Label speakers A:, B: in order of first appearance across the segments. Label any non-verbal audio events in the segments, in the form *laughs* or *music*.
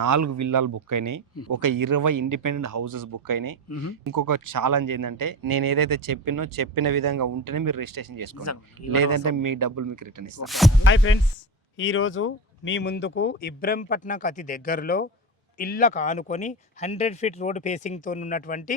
A: నాలుగు విల్లాలు బుక్ అయినాయి. ఒక ఇరవై ఇండిపెండెంట్ హౌసెస్ బుక్ అయినాయి. ఇంకొక ఛాలెంజ్ ఏంటంటే నేను ఏదైతే చెప్పినో చెప్పిన విధంగా ఉంటేనే మీరు రిజిస్ట్రేషన్ చేసుకోండి. లేదంటే మీ డబ్బులు మీకు రిటర్న్ ఇస్తాం.
B: హాయ్ ఫ్రెండ్స్ ఈరోజు మీ ముందుకు ఇబ్రహంపట్నంకు అతి దగ్గరలో ఇళ్ళకు ఆనుకొని హండ్రెడ్ ఫీట్ రోడ్ ఫేసింగ్తో ఉన్నటువంటి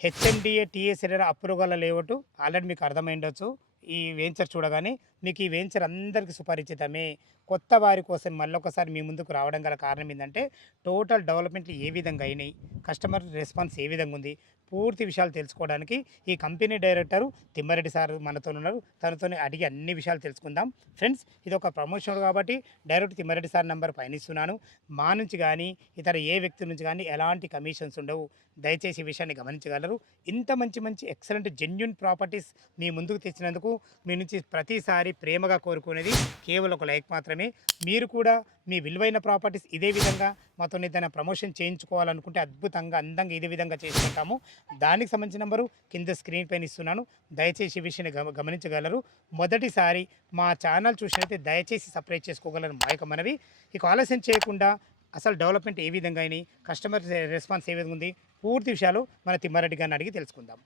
B: HMDA TSL approval layout already మీకు అర్థమైండొచ్చు. ఈ వెంచర్ చూడగానే మీకు ఈ వెంచర్ అందరికీ సుపరిచితమే. కొత్త వారి కోసం మళ్ళొకసారి మీ ముందుకు రావడం గల కారణం ఏంటంటే టోటల్ డెవలప్మెంట్లు ఏ విధంగా అయినాయి? కస్టమర్ రెస్పాన్స్ ఏ విధంగా ఉంది? పూర్తి విషయాలు తెలుసుకోవడానికి ఈ కంపెనీ డైరెక్టర్ తిమ్మారెడ్డి సార్ మనతో ఉన్నారు. తనతో అడిగి అన్ని విషయాలు తెలుసుకుందాం. ఫ్రెండ్స్ ఇది ఒక ప్రమోషన్ కాబట్టి డైరెక్ట్ తిమ్మారెడ్డి సార్ నెంబర్ పైన ఇస్తున్నాను మా నుంచి కానీ ఇతర ఏ వ్యక్తి నుంచి కానీ ఎలాంటి కమిషన్స్ ఉండవు. దయచేసి ఈ విషయాన్ని గమనించగలరు. ఇంత మంచి మంచి ఎక్సలెంట్ జెన్యున్ ప్రాపర్టీస్ మీ ముందుకు తెచ్చినందుకు మీ నుంచి ప్రతిసారి ప్రేమగా కోరుకునేది కేవలం ఒక లైక్ మాత్రమే. మీరు కూడా మీ విలువైన ప్రాపర్టీస్ ఇదే విధంగా మాతో ఏదైనా ప్రమోషన్ చేయించుకోవాలనుకుంటే అద్భుతంగా అందంగా ఇదే విధంగా చేసుకుంటాము దానికి సంబంధించిన నెంబరు కింద స్క్రీన్ పైన ఇస్తున్నాను. దయచేసి ఈ విషయాన్ని గమ గమనించగలరు. మొదటిసారి మా ఛానల్ చూసినైతే దయచేసి సపరేట్ చేసుకోగలరు మా యొక్క మనవి. ఇక ఆలస్యం చేయకుండా అసలు డెవలప్మెంట్ ఏ విధంగా అయినాయి కస్టమర్ రెస్పాన్స్ ఏ విధంగా ఉంది పూర్తి విషయాలు మన తిమ్మారెడ్డి గారిని అడిగి తెలుసుకుందాం.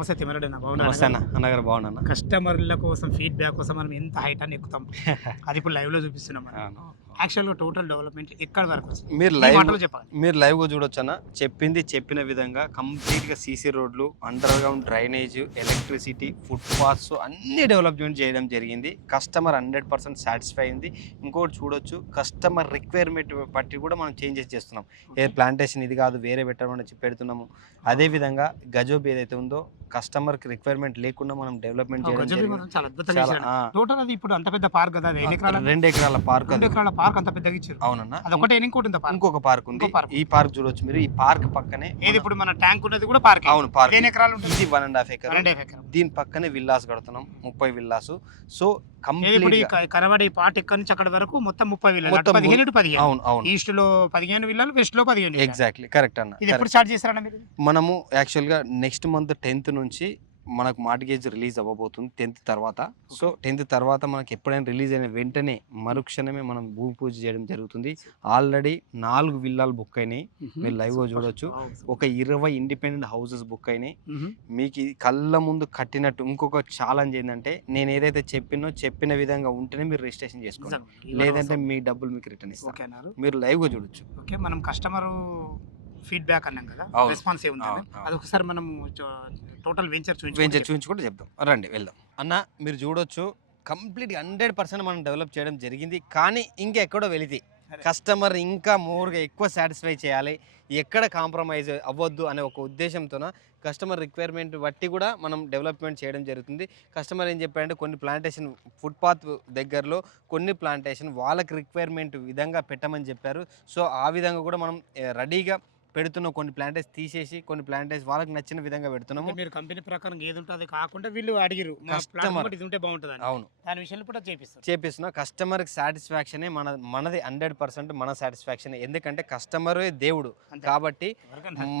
B: నమస్తే అన్న బాగున్నా
A: అన్నగారు బాగున్నా
B: కస్టమర్ల కోసం ఫీడ్బ్యాక్ కోసం మనం ఎంత హైట్ అని ఎక్కుతాం. *laughs* అది ఇప్పుడు లైవ్లో చూపిస్తున్నాం యాక్చువల్గా టోటల్ డెవలప్మెంట్ ఎక్కడి వరకు వచ్చింది?
A: మీరు లైవ్
B: చెప్పాలి.
A: మీరు లైవ్గా చూడొచ్చు అన్న చెప్పింది చెప్పిన విధంగా కంప్లీట్గా సీసీ రోడ్లు under ground drainage electricity foot paths అన్ని డెవలప్మెంట్ చేయడం జరిగింది. కస్టమర్ హండ్రెడ్ పర్సెంట్ సాటిస్ఫై అయింది. ఇంకోటి చూడొచ్చు కస్టమర్ రిక్వైర్మెంట్ బట్టి కూడా మనం చేంజెస్ చేస్తున్నాం. ఏ ప్లాంటేషన్ ఇది కాదు వేరే పెట్టమని చెప్పి పెడుతున్నాము. అదేవిధంగా గజోబ్ ఏదైతే ఉందో కస్టమర్కి రిక్వైర్మెంట్ లేకుండా మనం డెవలప్మెంట్ చేయడం
B: చాలా అద్భుతంగా ఇప్పుడు అంత పెద్ద పార్క్ కదా
A: రెండు ఎకరాల పార్క్
B: రెండు ఎకరాల పార్క్ అంత పెద్దగా ఇచ్చారు.
A: అవునన్నా.
B: అది ఒకటే ఇంకోటి ఉందా
A: ఇంకొక పార్క్ ఉంది. ఈ పార్క్ చూడొచ్చు మీరు. ఈ పార్క్ పక్కనే
B: ఏది ఇప్పుడు మన ట్యాంక్ ఉన్నది కూడా పార్క్.
A: అవును పార్క్.
B: ఎన్ని ఎకరాలు ఉంటుంది?
A: One and half acre. దీని పక్కనే విల్లాస్ కడుతున్నాం ముప్పై విల్లాస్. సో
B: ఇప్పుడు కనబడే పార్ట్ ఇక్కడ నుంచి అక్కడ వరకు మొత్తం ముప్పై విల్లాలు. పదిహేను పదిహేను.
A: అవును అవును.
B: ఈస్ట్లో పదిహేను విల్లాలు వెస్ట్లో పదిహేను.
A: ఎగ్జాక్ట్లీ కరెక్ట్ అన్న
B: ఇది. ఎప్పుడు స్టార్ట్ చేస్తారన్న మీరు?
A: మనము యాక్చువల్గా నెక్స్ట్ మంత్ టెన్త్ నుంచి మనకు మార్టిగేజ్ రిలీజ్ అవ్వబోతుంది టెన్త్ తర్వాత. సో టెన్త్ తర్వాత మనకి ఎప్పుడైనా రిలీజ్ అయిన వెంటనే మరుక్షణమే మనం భూమి పూజ చేయడం జరుగుతుంది. ఆల్రెడీ నాలుగు విల్లాలు బుక్ అయినాయి. మీరు live గా చూడొచ్చు. ఒక ఇరవై ఇండిపెండెంట్ హౌసెస్ బుక్ అయినాయి. మీకు కళ్ళ ముందు కట్టినట్టు ఇంకొక ఛాలెంజ్ ఏంటంటే నేను ఏదైతే చెప్పినో చెప్పిన విధంగా ఉంటేనే మీరు రిజిస్ట్రేషన్ చేసుకోండి. లేదంటే మీ డబ్బులు మీకు రిటర్న్ ఇస్తాం.
B: ఓకే అన్నారు
A: మీరు లైవ్గా చూడొచ్చు.
B: ఓకే మనం కస్టమర్ ఫీడ్బ్యాక్ అన్నాం కదా. రెస్పాన్స్ ఏముంది. అది ఒకసారి మనం టోటల్ వెంచర్ చూపించి
A: వెంచర్ చూపించుకుంటే చెప్దాం రండి వెళ్దాం. అన్న మీరు చూడొచ్చు కంప్లీట్ హండ్రెడ్ పర్సెంట్ మనం డెవలప్ చేయడం జరిగింది కానీ ఇంకెక్కడో వెళితే
B: అదే.
A: కస్టమర్ ఇంకా మోర్గా ఎక్కువ సాటిస్ఫై చేయాలి. ఎక్కడ కాంప్రమైజ్ అవ్వద్దు అనే ఒక ఉద్దేశంతోన కస్టమర్ రిక్వైర్మెంట్ బట్టి కూడా మనం డెవలప్మెంట్ చేయడం జరుగుతుంది. కస్టమర్ ఏం చెప్పారంటే కొన్ని ప్లాంటేషన్ ఫుట్పాత్ దగ్గరలో కొన్ని ప్లాంటేషన్ వాళ్ళకి రిక్వైర్మెంట్ విధంగా పెట్టమని చెప్పారు. సో ఆ విధంగా కూడా మనం రెడీగా పెడుతున్నాం కొన్ని ప్లాంటేస్ తీసేసి కొన్ని ప్లాంటేస్ వాళ్ళకి నచ్చిన విధంగా పెడుతున్నాము.
B: మీరు కంపెనీ ప్రకారం ఏది ఉంటే అది కాకుండా వీళ్ళు అడిగిరు ఇది ఉంటే బాగుంటుంది
A: అవును.
B: దాని విషయంలో కూడా చేపిస్తారు.
A: చేపిస్తున్నా. కస్టమర్కి సాటిస్ఫాక్షనే మన మనది హండ్రెడ్ పర్సెంట్ మన సాటిస్ఫాక్షన్ ఎందుకంటే కస్టమరే దేవుడు. కాబట్టి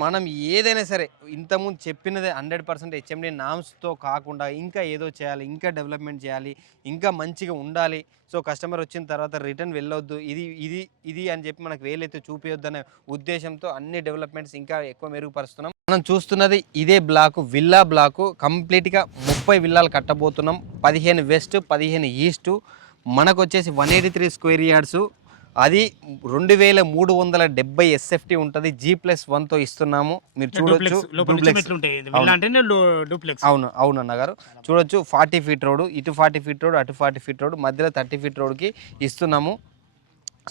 A: మనం ఏదైనా సరే ఇంతకుముందు చెప్పినదే హండ్రెడ్ పర్సెంట్ హెచ్ఎండి నామ్స్తో కాకుండా ఇంకా ఏదో చేయాలి ఇంకా డెవలప్మెంట్ చేయాలి ఇంకా మంచిగా ఉండాలి. సో కస్టమర్ వచ్చిన తర్వాత రిటర్న్ వెళ్ళొద్దు. ఇది ఇది ఇది అని చెప్పి మనకు వేలైతే చూపించొద్దు అనే ఉద్దేశంతో అన్ని డెవలప్మెంట్స్ ఇంకా ఎక్కువ మెరుగుపరుస్తున్నాం. మనం చూస్తున్నది ఇదే బ్లాక్ విల్లా బ్లాకు. కంప్లీట్గా ముప్పై విల్లాలు కట్టబోతున్నాం. పదిహేను వెస్ట్ పదిహేను ఈస్ట్. మనకు వచ్చేసి one eighty three square yards. అది రెండు వేల మూడు వందల డెబ్బై ఎస్ఎఫ్టీ ఉంటుంది. జీ ప్లస్ వన్తో ఇస్తున్నాము. మీరు చూడొచ్చు. అవును. అవును అన్నగారు. చూడొచ్చు ఫార్టీ ఫీట్ రోడ్ ఇటు ఫార్టీ ఫీట్ రోడ్ అటు ఫార్టీ ఫీట్ రోడ్ మధ్యలో థర్టీ ఫీట్ రోడ్కి ఇస్తున్నాము.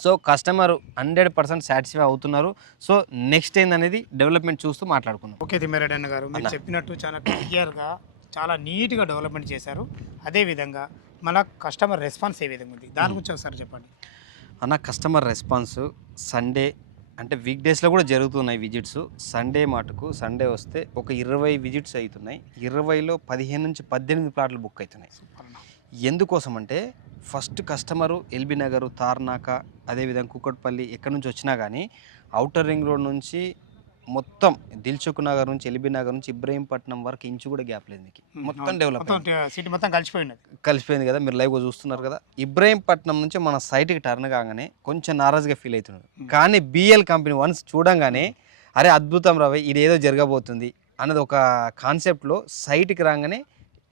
A: So customer hundred percent satisfy అవుతున్నారు. సో నెక్స్ట్ ఏందనేది డెవలప్మెంట్ చూస్తూ మాట్లాడుకుందాం.
B: ఓకే తిమ్మారెడ్డి అన్న గారు మీరు. చెప్పినట్టు చాలా క్లియర్గా చాలా నీట్గా డెవలప్మెంట్ చేశారు. అదే విధంగా మన కస్టమర్ రెస్పాన్స్ ఏ విధంగా ఉంది? దాని గురించి ఒకసారి చెప్పండి.
A: అన్న కస్టమర్ రెస్పాన్స్ సండే అంటే వీక్ డేస్లో కూడా జరుగుతున్నాయి విజిట్స్. సండే మటుకు సండే వస్తే ఒక ఇరవై విజిట్స్ అవుతున్నాయి. ఇరవైలో పదిహేను నుంచి పద్దెనిమిది ప్లాట్లు బుక్ అవుతున్నాయి. ఎందుకోసం అంటే first customer LB Nagar Tarnaka అదేవిధంగా కుక్కట్పల్లి ఎక్కడి నుంచి వచ్చినా కానీ అవుటర్ రింగ్ రోడ్ నుంచి మొత్తం దిల్చుక్ నగర్ నుంచి ఎల్బీ నగర్ నుంచి ఇబ్రహీంపట్నం వరకు ఇంచు కూడా గ్యాప్ లేదు మీకు. మొత్తం డెవలప్
B: మొత్తం సిటీ మొత్తం కలిసిపోయి ఉన్నది
A: కలిసిపోయింది కదా మీరు లైవ్గా చూస్తున్నారు కదా. ఇబ్రహీంపట్నం నుంచి మన సైట్కి టర్న్ కాగానే కొంచెం నారాజ్గా ఫీల్ అవుతున్నాడు. కానీ బిఎల్ కంపెనీ వన్స్ చూడంగానే అరే అద్భుతం రావే ఇది ఏదో జరగబోతుంది అన్నది ఒక కాన్సెప్ట్లో సైట్కి రాగానే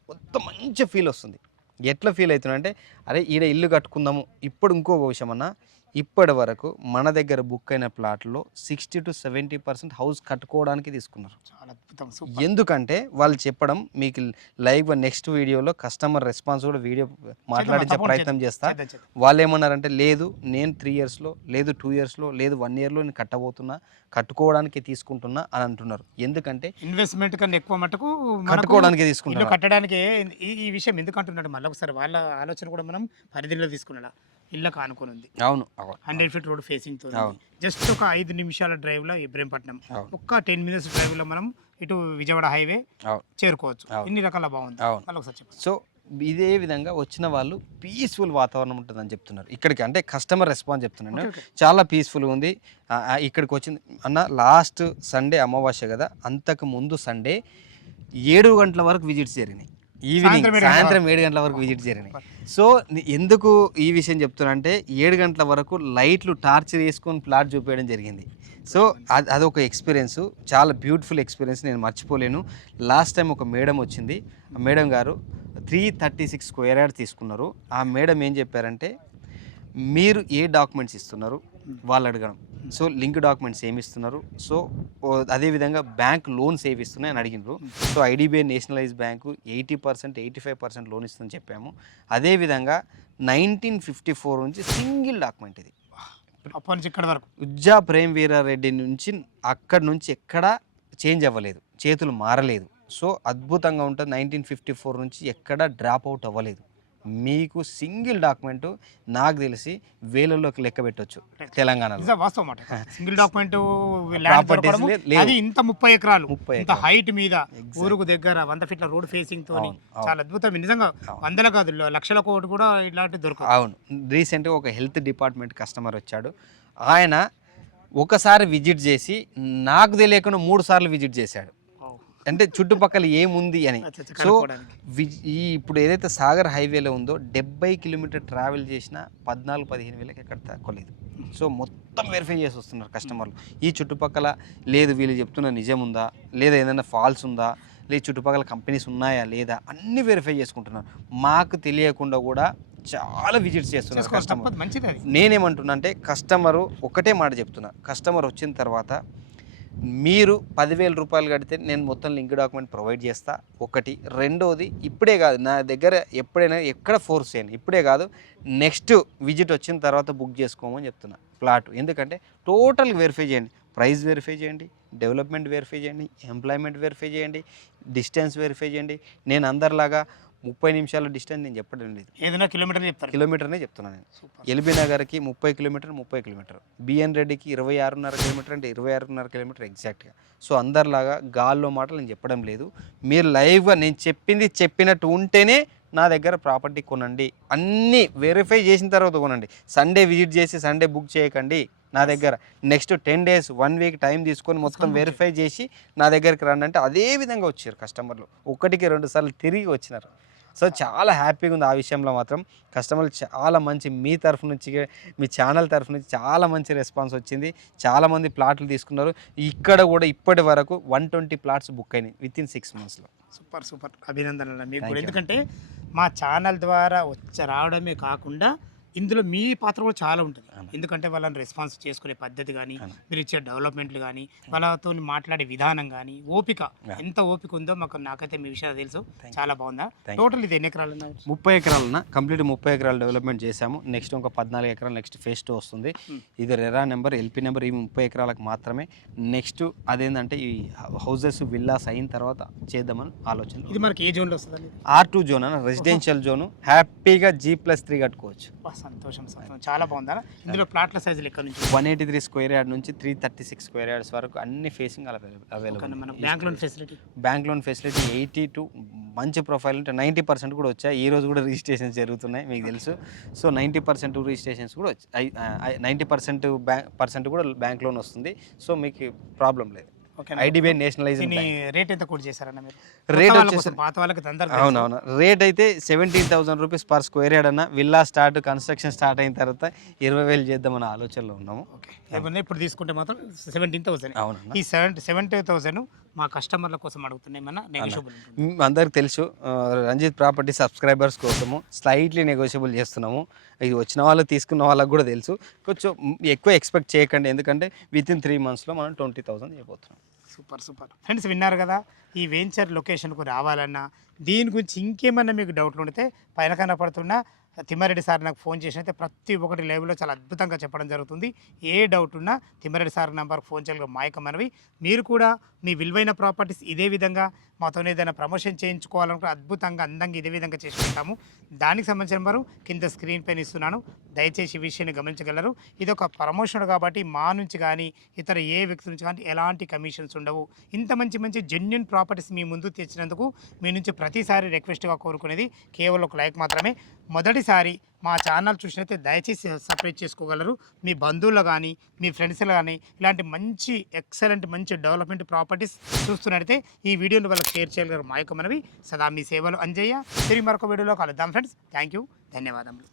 A: మొత్తం మంచి ఫీల్ వస్తుంది. ఎట్లా ఫీల్ అవుతున్నా అంటే అరే ఈడ ఇల్లు కట్టుకుందాము. ఇప్పుడు ఇంకో విషయం అన్న ఇప్పటి వరకు మన దగ్గర బుక్ అయిన ప్లాట్లో sixty to seventy percent house కట్టుకోవడానికి తీసుకున్నారు. ఎందుకంటే వాళ్ళు చెప్పడం మీకు లైవ్ నెక్స్ట్ వీడియోలో కస్టమర్ రెస్పాన్స్ కూడా వీడియో మాట్లాడించే ప్రయత్నం చేస్తా. వాళ్ళు ఏమన్నారంటే లేదు నేను త్రీ ఇయర్స్లో లేదు టూ ఇయర్స్లో లేదు వన్ ఇయర్లో నేను కట్టబోతున్నా కట్టుకోవడానికి తీసుకుంటున్నా అని అంటున్నారు. ఎందుకంటే
B: ఇన్వెస్ట్మెంట్ కన్నా ఎక్కువ మటుకు
A: కట్టుకోవడానికి తీసుకుంటున్నారు.
B: కట్టడానికి ఈ ఈ విషయం ఎందుకు అంటున్నాడు మళ్ళీ ఒకసారి వాళ్ళ ఆలోచన కూడా మనం పరిధిలో తీసుకున్నాడు? ఇళ్ళకి ఆనుకొని ఉంది.
A: అవును. అవును
B: హండ్రెడ్ ఫీట్ రోడ్
A: ఫేసింగ్తో.
B: జస్ట్ ఒక ఐదు నిమిషాల డ్రైవ్లో ఇబ్రహీంపట్నం. ఒక్క టెన్ మినిట్స్ డ్రైవ్లో మనం ఇటు విజయవాడ హైవే చేరుకోవచ్చు. ఇన్ని రకాల బాగుంది? ఒకసారి
A: సో ఇదే విధంగా వచ్చిన వాళ్ళు పీస్ఫుల్ వాతావరణం ఉంటుందని చెప్తున్నారు. ఇక్కడికి అంటే కస్టమర్ రెస్పాన్స్ చెప్తున్నాను. చాలా పీస్ఫుల్గా ఉంది. ఇక్కడికి వచ్చింది. అన్న లాస్ట్ సండే అమావాస్య కదా. అంతకు ముందు సండే ఏడు గంటల వరకు విజిట్స్ జరిగినాయి. ఈవినింగ్
B: సాయంత్రం ఏడు గంటల
A: వరకు. విజిట్ జరిగినాయి సో ఎందుకు ఈ విషయం చెప్తున్నా అంటే ఏడు గంటల వరకు లైట్లు టార్చ్ వేసుకొని ప్లాట్ చూపించడం జరిగింది. సో అది అదొక ఎక్స్పీరియన్స్ చాలా బ్యూటిఫుల్ ఎక్స్పీరియన్స్ నేను మర్చిపోలేను. లాస్ట్ టైం ఒక మేడం వచ్చింది. ఆ మేడం గారు three thirty six square yard తీసుకున్నారు. ఆ మేడం ఏం చెప్పారంటే మీరు ఏ డాక్యుమెంట్స్ ఇస్తున్నారు? వాళ్ళు అడగడం సో లింక్ డాక్యుమెంట్స్ ఏమి ఇస్తున్నారు సో అదేవిధంగా బ్యాంక్ లోన్స్ ఏవి ఇస్తున్నాయి అని అడిగినారు so IDBI nationalise bank eighty percent eighty five percent loan ఇస్తుందని చెప్పాము. అదేవిధంగా నైన్టీన్ ఫిఫ్టీ ఫోర్ నుంచి సింగిల్ డాక్యుమెంట్ ఇది.
B: అప్పటి నుంచి ఇక్కడ వరకు.
A: ఉజ్జా ప్రేమ్ వీరారెడ్డి నుంచి అక్కడి నుంచి ఎక్కడా చేంజ్ అవ్వలేదు. చేతులు మారలేదు. సో అద్భుతంగా ఉంటుంది. నైన్టీన్ ఫిఫ్టీ ఫోర్ నుంచి ఎక్కడా డ్రాప్ అవుట్ అవ్వలేదు. మీకు సింగిల్ డాక్యుమెంట్ నాకు తెలిసి వేలల్లోకి లెక్క పెట్టవచ్చు తెలంగాణలో
B: వాస్తవం *laughs* సింగిల్ డాక్యుమెంట్. అది ఇంత ముప్పై ఎకరాలు
A: ముప్పై.
B: హైట్ మీద. ఊరుకు దగ్గర వంద ఫీట్ల రోడ్ ఫేసింగ్
A: అవును.
B: చాలా అద్భుతం నిజంగా. వందల కాదు లక్షల కోటి కూడా ఇలాంటి దొరకదు
A: అవును రీసెంట్గా ఒక హెల్త్ డిపార్ట్మెంట్ కస్టమర్ వచ్చాడు ఆయన ఒకసారి విజిట్ చేసి నాకు తెలియకుండా మూడు సార్లు విజిట్ చేశాడు అంటే చుట్టుపక్కల ఏముంది అని. సో ఈ ఇప్పుడు ఏదైతే సాగర్ హైవేలో ఉందో డెబ్బై కిలోమీటర్ ట్రావెల్ చేసినా పద్నాలుగు పదిహేను వేలకి ఎక్కడ తక్కువ లేదు సో మొత్తం వెరిఫై చేసి వస్తున్నారు కస్టమర్లు. ఈ చుట్టుపక్కల లేదు వీళ్ళు చెప్తున్న నిజం ఉందా? లేదా ఏదైనా ఫాల్స్ ఉందా? లేదు చుట్టుపక్కల కంపెనీస్ ఉన్నాయా? లేదా? అన్ని వెరిఫై చేసుకుంటున్నారు. మాకు తెలియకుండా కూడా చాలా విజిట్స్ చేస్తున్నారు కస్టమర్ నేనేమంటున్నా అంటే కస్టమరు ఒకటే మాట చెప్తున్నా. కస్టమర్ వచ్చిన తర్వాత మీరు పదివేల రూపాయలు కడితే నేను మొత్తం లింక్ డాక్యుమెంట్ ప్రొవైడ్ చేస్తా. ఒకటి. రెండోది ఇప్పుడే కాదు నా దగ్గర ఎప్పుడైనా ఎక్కడ ఫోర్స్ చేయను ఇప్పుడే కాదు నెక్స్ట్ విజిట్ వచ్చిన తర్వాత బుక్ చేసుకోమని చెప్తున్నా. ప్లాట్. ఎందుకంటే టోటల్ వెరిఫై చేయండి. ప్రైస్ వెరిఫై చేయండి డెవలప్మెంట్ వెరిఫై చేయండి ఎంప్లాయ్మెంట్ వెరిఫై చేయండి డిస్టెన్స్ వెరిఫై చేయండి. నేను అందరిలాగా ముప్పై నిమిషాల డిస్టెన్స్ నేను చెప్పడం లేదు.
B: ఏదైనా కిలోమీటర్ చెప్తారు.
A: కిలోమీటర్నే చెప్తున్నాను నేను. ఎల్బీ నగర్కి ముప్పై కిలోమీటర్ ముప్పై కిలోమీటర్. బిఎన్ రెడ్డికి ఇరవై ఆరున్నర కిలోమీటర్ అంటే ఇరవై ఆరున్నర కిలోమీటర్ ఎగ్జాక్ట్గా సో అందరిలాగా గాల్లో మాటలు నేను చెప్పడం లేదు. మీరు లైవ్గా నేను చెప్పింది చెప్పినట్టు ఉంటేనే నా దగ్గర ప్రాపర్టీ కొనండి. అన్నీ వెరిఫై చేసిన తర్వాత కొనండి. సండే విజిట్ చేసి సండే బుక్ చేయకండి నా దగ్గర. Next ten days one week time తీసుకొని మొత్తం వెరిఫై చేసి నా దగ్గరికి రండి అంటే అదే విధంగా వచ్చారు కస్టమర్లు ఒకటికి రెండు సార్లు తిరిగి వచ్చినారు. సో చాలా హ్యాపీగా ఉంది ఆ విషయంలో మాత్రం. కస్టమర్లు చాలా మంచి మీ తరఫు నుంచి మీ ఛానల్ తరఫు నుంచి చాలా మంచి రెస్పాన్స్ వచ్చింది. చాలా మంది ప్లాట్లు తీసుకున్నారు. ఇక్కడ కూడా ఇప్పటి వరకు వన్ ట్వంటీ ప్లాట్స్ బుక్ అయినాయి విత్ ఇన్ సిక్స్ మంత్స్లో
B: సూపర్ సూపర్. అభినందనలు మీకు. ఎందుకంటే మా ఛానల్ ద్వారా వచ్చి రావడమే కాకుండా ఇందులో మీ పాత్ర కూడా చాలా ఉంటుంది. ఎందుకంటే వాళ్ళని రెస్పాన్స్ చేసుకునే పద్ధతి కానీ. మీరు ఇచ్చే డెవలప్మెంట్లు కానీ వాళ్ళతో మాట్లాడే విధానం కానీ ఓపిక. ఎంత ఓపిక ఉందో మాకు నాకైతే మీ విషయాలు తెలుసు. చాలా బాగుందా. టోటల్ ఇది ఎన్ని ఎకరాలు?
A: ముప్పై ఎకరాలన కంప్లీట్ ముప్పై ఎకరాలు డెవలప్మెంట్ చేశాము నెక్స్ట్ ఒక పద్నాలుగు ఎకరాలు నెక్స్ట్ ఫేజ్ టూ వస్తుంది
B: Hmm.
A: ఇది రెరా నెంబర్ ఎల్పి నెంబర్ ఈ ముప్పై ఎకరాలకు మాత్రమే నెక్స్ట్ అదేంటంటే ఈ హౌజెస్ విల్లాస్ అయిన తర్వాత చేద్దామని ఆలోచన
B: ఇది మనకి ఏ జోన్లో వస్తుంది
A: ఆర్ టూ జోన్ అన్న రెసిడెన్షియల్ జోను హ్యాపీగా జీ ప్లస్ త్రీ కట్టుకోవచ్చు
B: సంతోషం. సంతోషం. చాలా బాగుందా ఇందులో ప్లాట్ల సైజులు ఎక్కడి నుంచి
A: one eighty three square yard నుంచి three thirty six square yards వరకు అన్ని ఫేసింగ్ అవైలబుల్
B: మన bank loan facility
A: bank loan facility eighty to మంచి ప్రొఫైల్ ఉంటే నైంటీ పర్సెంట్ కూడా వచ్చాయి. ఈ రోజు కూడా రిజిస్ట్రేషన్స్ జరుగుతున్నాయి మీకు తెలుసు. సో నైంటీ పర్సెంట్ రిజిస్ట్రేషన్స్ కూడా వచ్చాయి. నైంటీ పర్సెంట్ బ్యాంక్ పర్సెంట్ కూడా బ్యాంక్ లోన్ వస్తుంది. సో మీకు ప్రాబ్లం లేదు. ఐడిబిఐ నేషనలైజ్
B: రేట్ ఎంత కోట్ చేశారన్న మీరు?
A: రేట్ వచ్చేసి
B: పాత వాళ్ళకి
A: అవునవును. రేట్ అయితే seventeen thousand rupees per square yard అన్న. విల్లా స్టార్ట్ కన్స్ట్రక్షన్ స్టార్ట్ అయిన తర్వాత ఇరవై వేలు చేద్దామన్న ఆలోచనలో ఉన్నాము.
B: ఓకే. ఇప్పుడు తీసుకుంటే మాత్రం సెవెంటీన్ థౌసండ్
A: అవునన్న.
B: ఈ సెవెన్ సెవెంటీ థౌసండ్ మా కస్టమర్ల కోసం అడుగుతున్నాయి మన నెగోషియబుల్
A: అందరికి తెలుసు రంజిత్ ప్రాపర్టీ సబ్స్క్రైబర్స్ కోసము స్లైట్లీ నెగోషియబుల్ చేస్తున్నాము. ఇది వచ్చిన వాళ్ళు తీసుకున్న వాళ్ళకి కూడా తెలుసు. కొంచెం ఎక్కువ ఎక్స్పెక్ట్ చేయకండి ఎందుకంటే విత్ ఇన్ త్రీ మంత్స్లో మనం ట్వంటీ థౌసండ్ చేయబోతున్నాం
B: సూపర్ సూపర్. ఫ్రెండ్స్ విన్నారు కదా ఈ వెంచర్ లొకేషన్కు రావాలన్నా దీని గురించి ఇంకేమన్నా మీకు డౌట్లు ఉంటే పైన కనపడుతున్న తిమ్మారెడ్డి సార్ నాకు ఫోన్ చేసినైతే ప్రతి ఒక్కటి లైవ్లో చాలా అద్భుతంగా చెప్పడం జరుగుతుంది. ఏ డౌట్ ఉన్నా తిమ్మారెడ్డి సార్ నెంబర్కి ఫోన్ చేయగల మాయకమైనవి మీరు కూడా మీ విలువైన ప్రాపర్టీస్ ఇదే విధంగా మాతో ఏదైనా ప్రమోషన్ చేయించుకోవాలనుకుంటే అద్భుతంగా అందంగా ఇదే విధంగా చేసి ఉంటాము దానికి సంబంధించిన వారు కింద స్క్రీన్ పైన ఇస్తున్నాను. దయచేసి ఈ విషయాన్ని గమనించగలరు. ఇది ఒక ప్రమోషన్ కాబట్టి మా నుంచి కానీ ఇతర ఏ వ్యక్తి నుంచి కానీ ఎలాంటి కమిషన్స్ ఉండవు. ఇంత మంచి మంచి జెన్యున్ ప్రాపర్టీస్ మీ ముందు తెచ్చినందుకు మీ నుంచి ప్రతిసారి రిక్వెస్ట్గా కోరుకునేది కేవలం ఒక లైక్ మాత్రమే. మొదటి మొదటిసారి మా ఛానల్ చూసినైతే దయచేసి సపరేట్ చేసుకోగలరు. మీ బంధువులు కానీ మీ ఫ్రెండ్స్లో కానీ ఇలాంటి మంచి ఎక్సలెంట్ మంచి డెవలప్మెంట్ ప్రాపర్టీస్ చూస్తున్నట్టయితే ఈ వీడియోని వాళ్ళకి షేర్ చేయగలరు మా యొక్క మనవి. సదా మీ సేవలు అంజయ్య. తిరిగి మరొక వీడియోలో కలుద్దాం ఫ్రెండ్స్. థ్యాంక్ యూ ధన్యవాదములు.